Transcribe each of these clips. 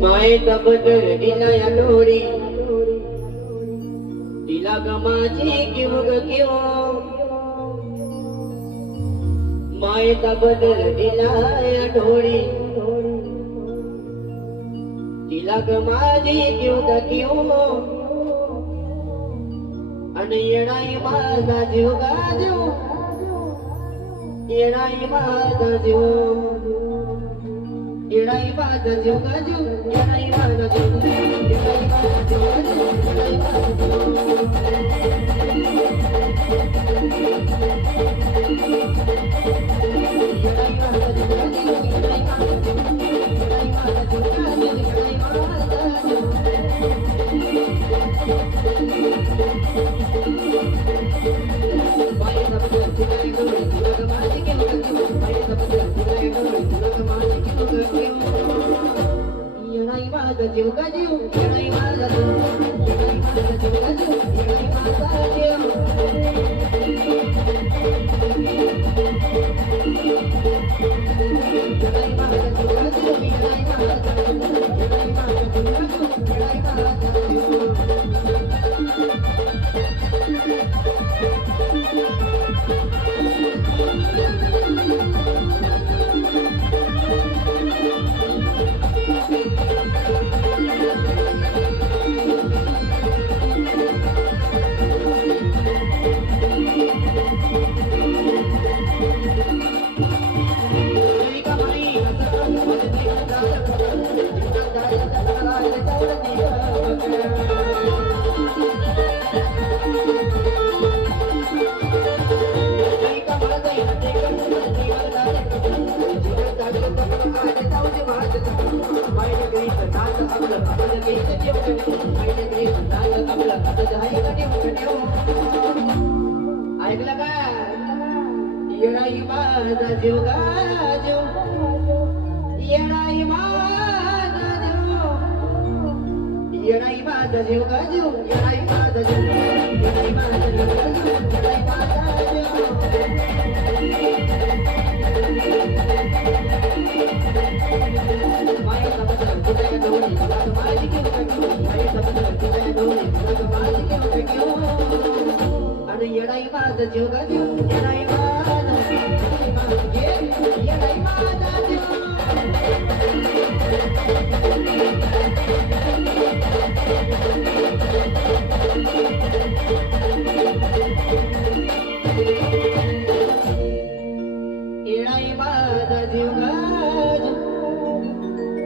मायेचा बदल दिला या डोळी तिला गमाची किव ग किव मायेचा बदल दिला या डोळी तिला गमाची किव ग किव आणि येणाई माझा जीव गाजू येणाई माझा जीव येणाई माझा जीव गाजू येणाई माझा जीव येणाई माझा जीव गाजू येणाई माझा जीव का जीव येणाई माझा जीव येणाई माझा जीव का जीव येणाई माझा जीव येणाई माझा जीव का जीव येणाई माझा जीव येणाई माझा जीव का जीव येणाई माझा ऐकलं का येणाई माझा जीव गाजू येणाई माझा जीव येणाई माझा जीव गाजू येणाई माझा जीव येणाई माझा जीव गाजू येणाई माझा येणाई माझा जीव गाजू येणाई माझा येणाई माझा जीव येणाई माझा जीव गाजू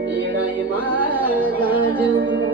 येणाई माझा जीव